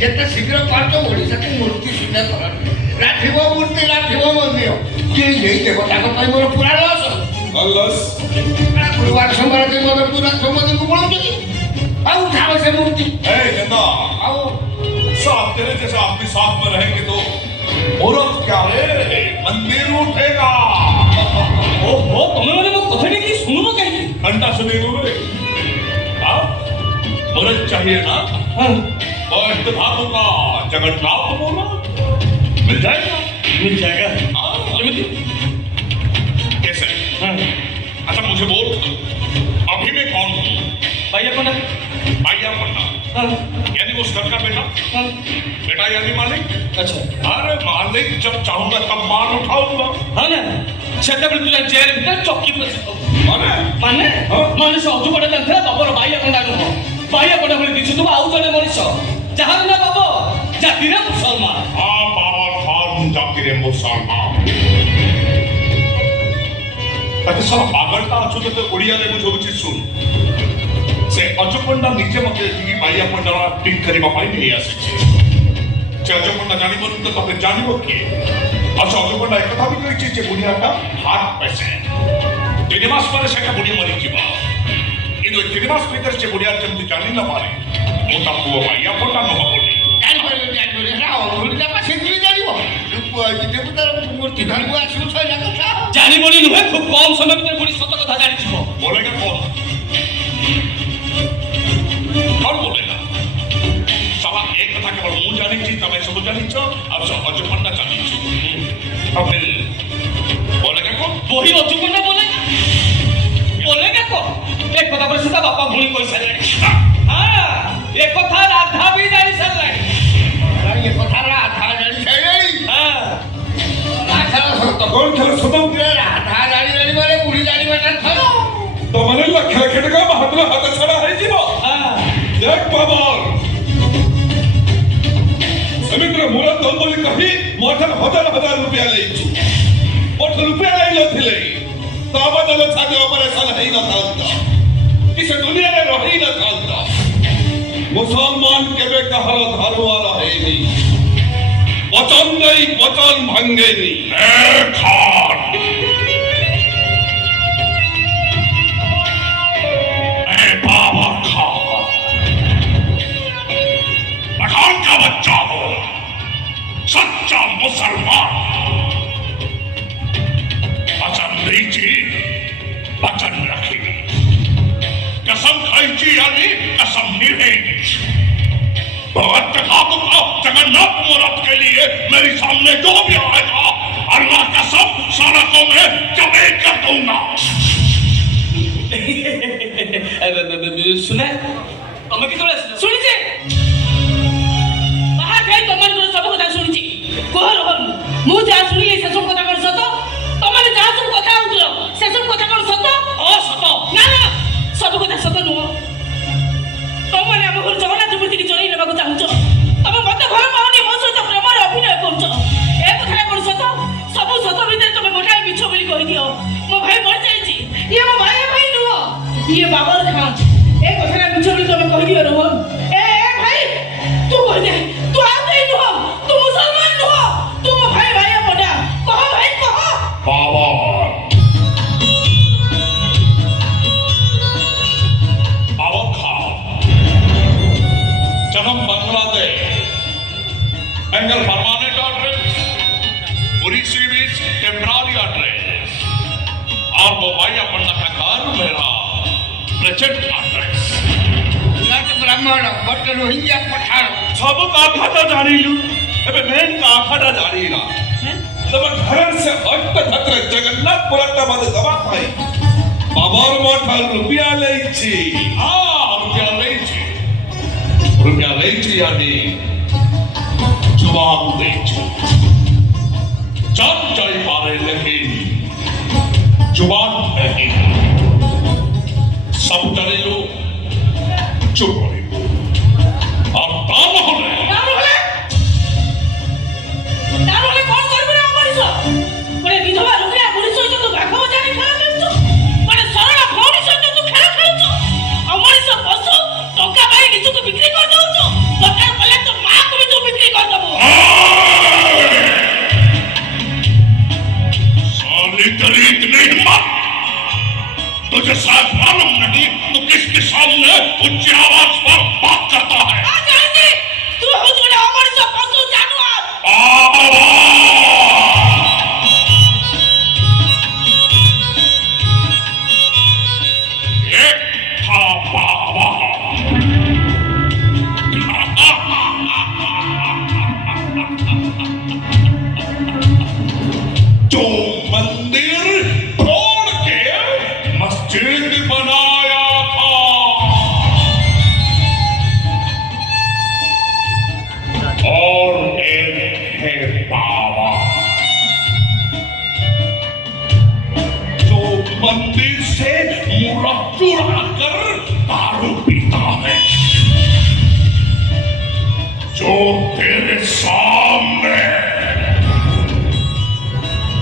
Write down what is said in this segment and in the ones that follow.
ଯେତେ ଶୀଘ୍ର ପାରୁଛ ଓଡ଼ିଶାକୁ ମୂର୍ତ୍ତି ସୁବିଧା କର। ରାଠିବ ମୂର୍ତ୍ତି ରାଠିବ ମନ୍ଦିର କିଏ ଏଇ ଦେବତାଙ୍କ ପାଇଁ ମୋର ପୁରା ଲସ୍। ଗୁରୁବାର ସମୟରେ ଦେଇ ମୋତେ ପୁରା ମନ୍ଦିରକୁ ପଳାଉଛନ୍ତି। ଆଉ ଉଠାओ से मूर्ति। आओ साथ तेरे जैसे आदमी साथ में रहेंगे तो औरत क्या है मंदिर उठेगा। ओहो तुम्हें मैंने वो कथन की सुनो कहीं घंटा सुनी रे। औरत चाहिए ना और धातु का जगन्नाथ बोला मिल जाएगा कैसे। अच्छा मुझे बोल अभी मैं कौन हूँ। भैया पंडा यानी वो घर का बेटा यानी मालिक। अच्छा अरे मालिक जब चाहूंगा तब माल उठाऊंगा। हाँ ना छत्ता बड़ी तुझे चेयर में चौकी पर माने माने सब बड़े जानते हैं बाबर भैया पंडा नुह भैया पंडा बड़ी दिशु तुम आउ जने मनीष जहां ना बाबा जाति रे मुसलमान। हाँ बाबा खान जाति रे मुसलमान। ताकि सब पागलता अच्छे तो ओडिया रे मुझे कुछ सुन से अजपंडा निजे मते एठी बाइया पंडा पिक करिबा पाई नहीं आसे से अजपंडा जानि बोल तो तबे जानिबो के। अच्छा अजपंडा एक कथा भी कहि जे बुढ़ियाटा हाथ पैसे 3 मास पर से का बुढ़िया मरि जीवा इदो 3 मास भीतर से बुढ़िया जमती जानि ना पारे मोटा पुओ बाइया पंडा न होली जानि बोले राव बुढ़िया पासे भी जानिबो को देवतार मूर्ति धरबो आसु छला कथा जानि बोली नुहे खूब कम समय भीतर बुढ़ी सत कथा जानि छिबो बोलेगा कौन बोलेगा साला एक कथा केवल मुझे जानी थी तमें सब जानी छो अब सब अजपन्ना जानी छो अब फिर बोलेगा कौन वही अजपन्ना बोलेगा कौन एक कथा पर सीधा बापा भूली कोई सलानी। हाँ एक कथा राधा भी जानी सलानी। अरे ये कथा राधा जानी सलानी। हाँ राधा तो कौन खेल सुनो राधा जानी वाले बुढ़ी जानी वाला था तो मने लखे खेटका महात्मा हाथ छड़ा है जीवो। हाँ देख बाबर समित्र मूला तंबोली कही मोठन हजार रुपया लेछि मोठ रुपया ले लथिले तो आबादल छाजे ऑपरेशन है ना थांता इस दुनिया में रही ना थांता मुसलमान केबे कहर धरवाला है नहीं वचन नहीं वचन भंगे नहीं ए खान बाबा खान का बच्चा हो सच्चा मुसलमान वचन दीजिए वचन रखिए कसम खाइए यानी कसम निभाएगी। भगवत को जगन्नाथ मूर्त के लिए मेरे सामने जो भी आएगा अल्लाह कसम सारा को मैं जमीन कर दूंगा। सुने तमे कितले सुनिছে बाहर गई तमन को सब কথা শুনিছি কোহর হল মু যা শুনিলি সে সব কথা কোন সত তমনে যা সব কথা উঠল সে সব কথা কোন সত ও সত না না সব কথা সত নুহ তমনে ଆମ ঘর জগন্নাথ মূর্তি কি চলাই নেବାକୁ চাহুছ তমে মতে ঘর পাওনি ମୋ ସହିତ ପ୍ରେମରେ ଅଭିନୟ କରୁଛ ଏ କଥା କୋন ସତ ସବୁ ସତ ଭିତରେ ତମେ ଗୋଟାଏ ମିଛ ବୋଲି କହି ଦିଅ ମୋ ଭାଇ ମରି ଯାଇଛି ଇଏ ମୋ ଭାଇ नुह ये बाबर खान एक कथा मिछ बोली तमे कहि दियो रोहन ए भाई तू कह दे तू आ गई नुह तू मुसलमान नुह तू मो भाई भाई बड़ा कह भाई कह बाबा बाबा खान जन्म बांग्लादेश बेंगल परमानेंट एड्रेस उड़ीसी बीच टेम्पररी एड्रेस और वो भाई अपना का घर मेरा प्रेजेंट एड्रेस ब्राह्मण बट रोहिंग्या पठाण सब काठाटा जानिलु एबे मेन काठाटा जानिला तब घर से हट धत्र जगन्नाथ पुरता मधे दवा खाई बाबर मोठा रुपया लेछि आ रुपया लेछि यानी जवाब देछि जान जाई पारे लेकिन जुबान नहीं सब डरेलो चुप रहे और ताम होले कौन करबे अमरिस बड़े विधवा लोकया पुलिस होई तो गाखो जानी खेला खेलछ बड़े सरला भौणी सहित तू खेला खेलछ अमरिस पशु टका पाई किछु को बिक्री कर दउछ दरकार पले तो मां को तेरे सामने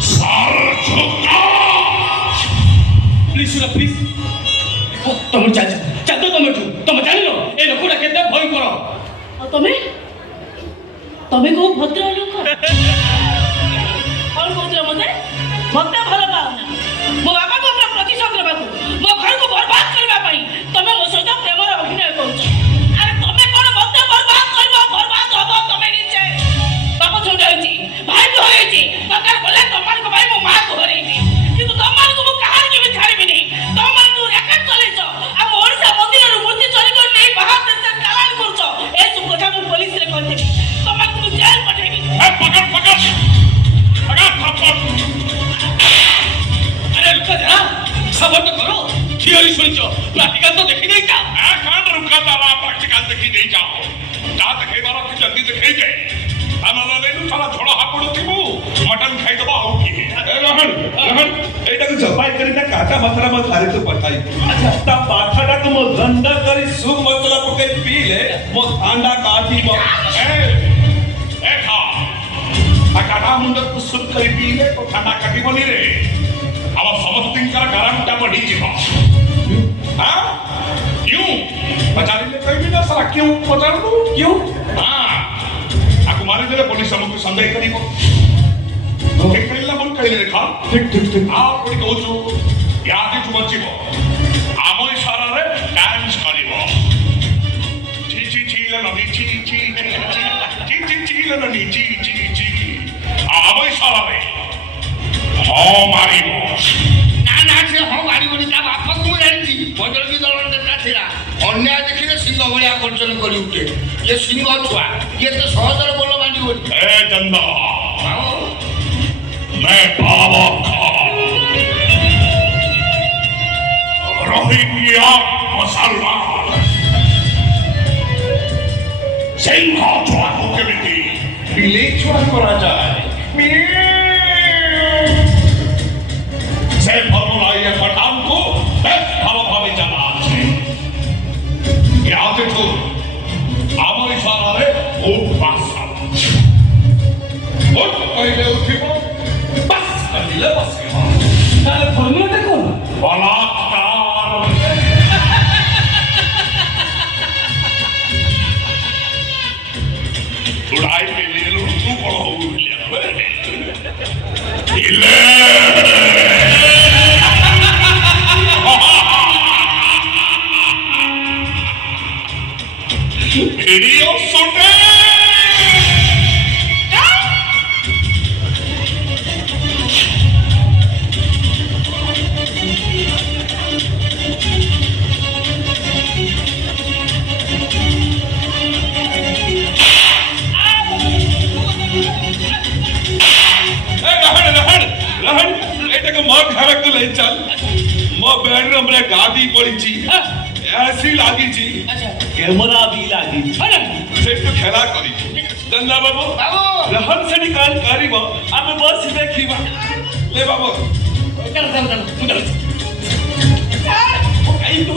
सर झुका। प्लीज सुना प्लीज तुम चल चल तो तुम जान लो ए लोकटा केते भय करो और तुम्हें को भद्र लोक कौन कौन मते मते भल पाओ ना मो बाबा को अपना प्रतिशोध लेबा मो घर को बर्बाद करबा पई तमे मो सहित प्रेम रे अभिनय करछ। अरे तमे कोन मते बर्बाद करबो बर्बाद होबो तमे निचे बाबा छोड़ होइची भाई को होइची दरकार बोले तमान को भाई मो मां को हरैती किंतु तमान को मो कहार के भी छाड़बी नहीं तमान तू रेकर्ड चलेछ आ ओडिसा मंदिर रो मूर्ति चोरी कर नहीं बाहर देश से चालान करछ ए सब कथा मो पुलिस रे कहते तमान को जेल पठेबी। ए पकड़ थप्पड़। अरे रुका जा खबर तो करो थियोरी सुनिছো प्रैक्टिकल तो देखि नहीं जा ए कान रुका ताला प्रैक्टिकल देखि नहीं जाओ जा देखे बारा कि जल्दी देखे जाए आना लेनु साला झोड़ा हापड़ थिबु मटन खाई दबा हो की ए रहन एटा को जपाई करी ना काटा मथरा मत हारे तो पठाई अच्छा ता पाठाडा को मो गंदा करी सुख मतला पके पी ले मो ठांडा काठी मो ए खा काटा मुंड को सुख करी पी ले तो ठांडा काटी बनी रे अब समस्तिंकर गारंटा बढ़ी जीवा हां क्यों पचारी ले कहीं भी ना साला क्यों पचार दो क्यों हां आकु मारी देले पुलिस हमको संदेह करिबो ठीक करिला मन कइले देखा ठीक आ कोई कहूछु याद तू बचिबो आम इशारा रे डांस करिबो ची ले ननी ची ले ननी ची आम इशारा रे हाँ मारिबो ना से हाँ मारी बोली ता बाप को जानिছি बदल की दलन देता थिला अन्याय देखिले सिंह भलिया गर्जन करी उठे ये सिंह छुआ ये तो सहजर बोल मांडी बोली ए चंदा मैं बाबा का रोहिंग्या मुसलमान सिंह छुआ को केमिति बिले छुआ करा जाए से फॉर्मूला ये पठान को बेस्ट भावे जाना আছে याद तो আমার ইশারা রে ও বাসা ওট কইলে উঠিব বাস কইলে বসিব তাহলে ফর্মুলাটা কোন বলাৎকার উড়াই পেলে তু বড় হইলে ইলে ভিডিও শুটে रहन एटा को मो घर को ले चल मो बेडरूम रे गादी पड़ी छी ऐसी लागी छी अच्छा कैमरा भी लागी छी अरे सेट को खेला करी चंदा बाबू रहन से निकाल करीबो आमे बस देखीबा ले बाबू चल आई तो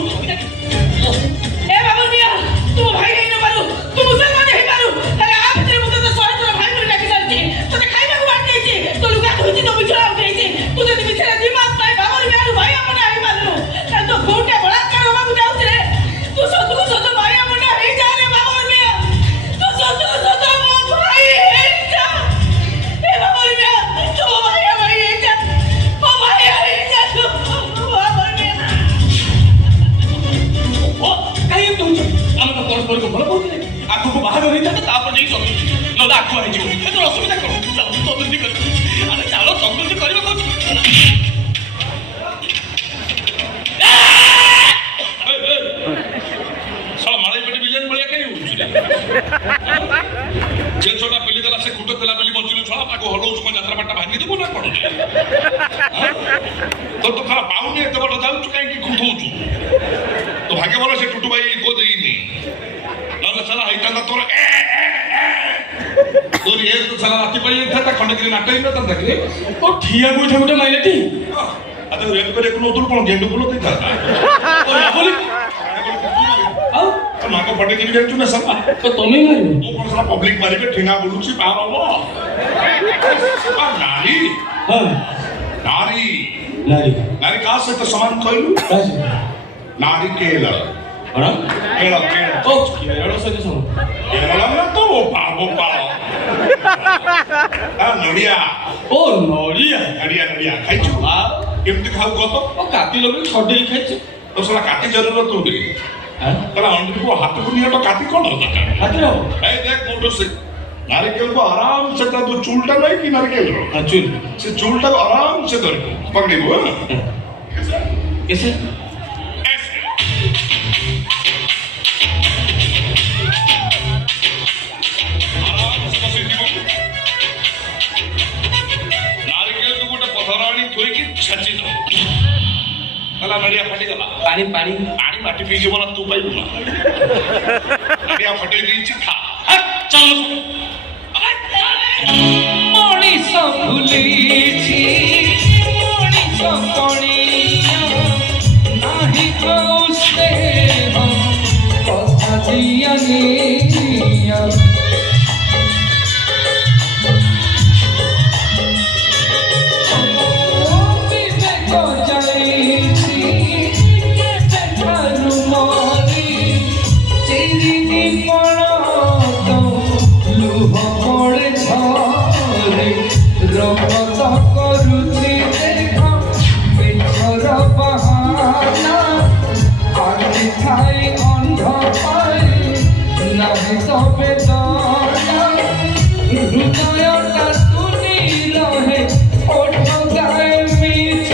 ए बाबू मिया तुम भाई नहीं न मारू तुम मुसलमान नहीं मारू अरे आप तेरे मुझे तो सोरे तोरा भाई मेरे लेके चलती तो खाइबा को बात देची तो लुगा होची तो बिछड़ा उठेची तू तो बिछड़ा दिमाग पाए बाबू मिया भाई अपना ही मारनु तो घोटे बलात्कार होबा को जाऊ रे तू सत भाई अपना ही जा रे बाबू मिया तू सत मो भाई है जा ए बाबू मिया तू भाई है जा ओ भाई है जा तू बाबू मिया ओ काई तुम हम तो परस्पर को भलो पड़ते आखो को बाहर नहीं था तापर जाई सब नला आखो है जो ए तो असुविधा करो चल तो जल्दी कर अरे चलो सब जल्दी करियो को साला मालाई पेटी बिलियन बलिया कहीं उठुले जे छोटा पेली दला से कुटो तेला बेली बंचिलु छोड़ा ताको हलो छुमा यात्रा पट्टा भांगी देबो ना पड़ो तो खरा पाउनी एते बड़ जाउ छु काई की खुथौछु तो भाग्य बोलो से टुटू भाई को देइनी नला साला हाइटा ना तोर तोर ये तो साला राती पड़ी था खंडगिरी नाटक में तब देखले ओ ठिया गोठा गोठा माइलेटी आता रेल करे कोनो उतुल पण गेंडू बोलो देता ओ या बोली आओ ନାକ ଫଟେଇ ଦେବି ଜାଣିଛୁ ନା ସାଲା ତ ତମେ ମାରିବ ତୁ କଣ ସାଲା ପବ୍ଲିକ ମାରିବେ ଠେଙ୍ଗା ବୁଲୁଛି ପାର ହବ ନାରୀ ହଁ ନାରୀ ନାରୀ ନାରୀ କାହା ସହିତ ସମାନ କହିଲୁ କାହା ନାରୀ କେଳ କଣ କେଳ କେଳ ଓ କେରଳ ସହିତ ସମାନ କେରଳ ନା ତ ବୋପା ବୋପା ନଡ଼ିଆ ଓ ନଡ଼ିଆ ନଡ଼ିଆ ନଡ଼ିଆ ଖାଇଛୁ କେମିତି ଖାଉ କହ ତ ଓ କାତି ଲଗେଇ ଛଡେଇ ଖାଇଛି ତ ସାଲା କାଟି ଜରୁରତ ହୁଏ ତାହେଲେ ଅଣ୍ଡିକୁ ହାତକୁ ନିଅ ତ କାଟି କଣ ଦରକାର ହାତରେ ହବ এই দেখ মোটর সে নারকেল को आराम से ता जो चूलटा नहीं कि नारकेल रो চুল से चूलटा को आराम से धर पकड़िबो कैसे ऐसे आराम से बसे दिबो नारकेल को गोटे पथराणी थोई कि छची दो कला नडिया फाटी गला पानी पानी पानी माटी पी जीवन तू पाइबु ना नडिया फटे दी खा চলো মଣିষ ভুলিছি মଣିষ কণিয়া নাহি কৌশে কথা দিয়া নিয়া বিবেক যাইছি কেতে ঠারু মরি চিরিনি পড়ত লুহ পড়ে ঝরে রমত করুছি দেখ মিছর বাহানা আগে খাই অন্ধ পাই নাহি তবে দয়া হৃদয়টা তুলি রহে ওঠ গায়ে মিছ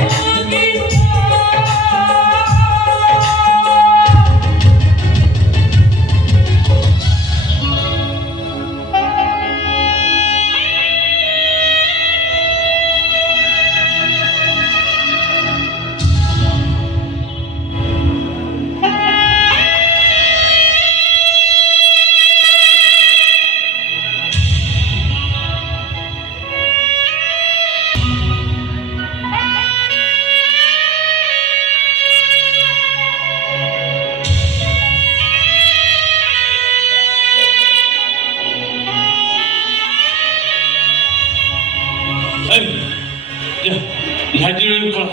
ଝାଡ଼ି କଣ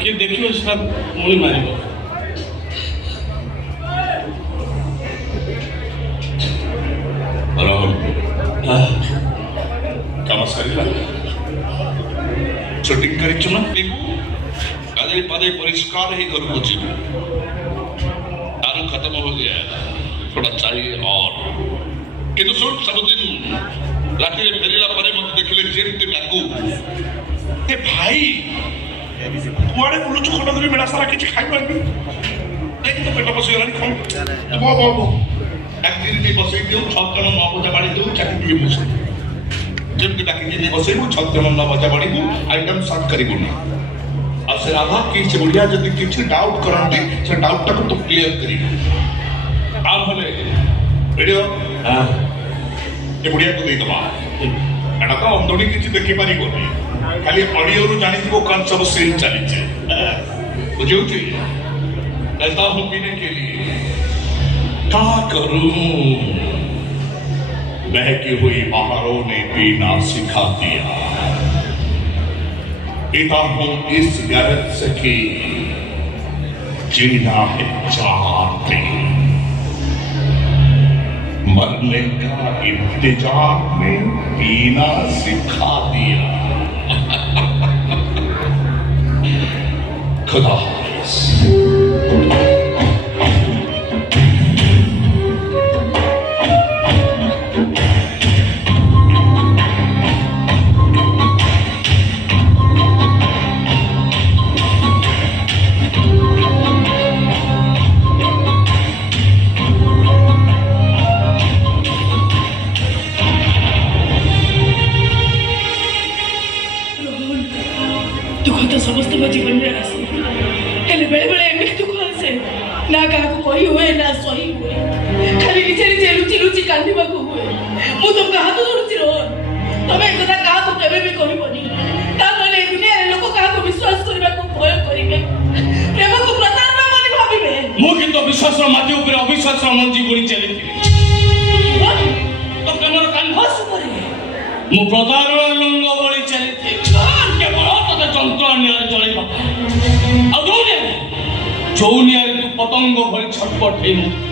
କିଏ ଦେଖିବ ସେଟା ପୁଣି ମାରିବ କାମ ସରିଲା ଶୁଟିଂ କରିଛୁ ନା ଗାଧେଇ ପାଧେଇ ପରିଷ୍କାର ହେଇ ଘରକୁ ଯିବୁ दारू खत्म हो गया थोड़ा चाहिए और କିନ୍ତୁ ଶୁଣ ସବୁଦିନ ରାତିରେ ଫେରିଲା ପରେ ମତେ ଦେଖିଲେ ଯେମିତି ଡାକୁ ଏ ଭାଇ କୁଆଡେ ବୁଲୁଛୁ ଖଣ୍ଡ ଧରି ମେଳା ସାରା କିଛି ଖାଇପାରିବି ଦେଖ ତ ପେଟ ବସିଗଲାଣି କଣ ଡାକିରି ବସେଇ ଦେଉ 6 ଜଣ 9 ବଜା ବାଡ଼ି ଦେଉ ଚାକିରି ବସେଇ ଯେମିତି ଡାକିକି ବସେଇବୁ 6 ଜଣ 9 ବଜା ବାଡ଼ିବୁ ଆଇଟମ୍ ସାର୍ଟ କରିବୁନି ଆଉ ସେ ରାଧା କିଛି ବଢିଆ ଯଦି କିଛି ଡାଉଟ୍ କରନ୍ତି ସେ ଡାଉଟ୍ଟାକୁ ତୁ କ୍ଲିୟର କରିବୁ ଆଉ ନହେଲେ ଭିଡ଼ିଓ ଏ ବଢିଆକୁ ଦେଇଦେବା ଏଟା ତ ଅନ୍ଧୁଣି କିଛି ଦେଖିପାରିବନି ଖାଲି ଅଡିଓରୁ ଜାଣିଥିବ କଣ ସବୁ ସିନ୍ ଚାଲିଛି ବୁଝୁଛି ऐसा हूँ पीने के लिए क्या करूं बहकी हुई बहारों ने पीना सिखा दिया पीता हूं इस गरज से कि जीना है जान पे मरने का इंतजार में पीना सिखा दिया खुदा हाफिज दुख तो समस्त जीवन में आसे हेले बेले बेले एमती दुख आसे ना क्या कही हुए ना सही हुए खाली निजे निजे लुचि लुचि कांदिबा को हुए मु तुमको हाथ जोड़ुची रोहन तमे एक कथा का को केबे भी कहबनी ता माने दुनिया रे लोक का को विश्वास करबा को भय करिवे प्रेम को प्रतारणा माने भाबिबे ମୁଁ କିନ୍ତୁ ବିଶ୍ୱାସର ମାଟି ଉପରେ ଅବିଶ୍ୱାସର ମଞ୍ଜି ବୁଣି ଚାଲିଥିଲି ତ ପ୍ରେମର କାନ୍ଭାସ ଉପରେ ମୁଁ ପ୍ରତାରଣା ଲଙ୍ଗ ଭଳି ଚାଲିଥିଲି କେବଳ ତତେ ଯନ୍ତ୍ରଣାରେ ଚଳେଇବା ପାଇଁ ଆଉ ଯୋଉ ନିଆରେ ତୁ ପତଙ୍ଗ ଭଳି ଛଟପଟ ହେଇ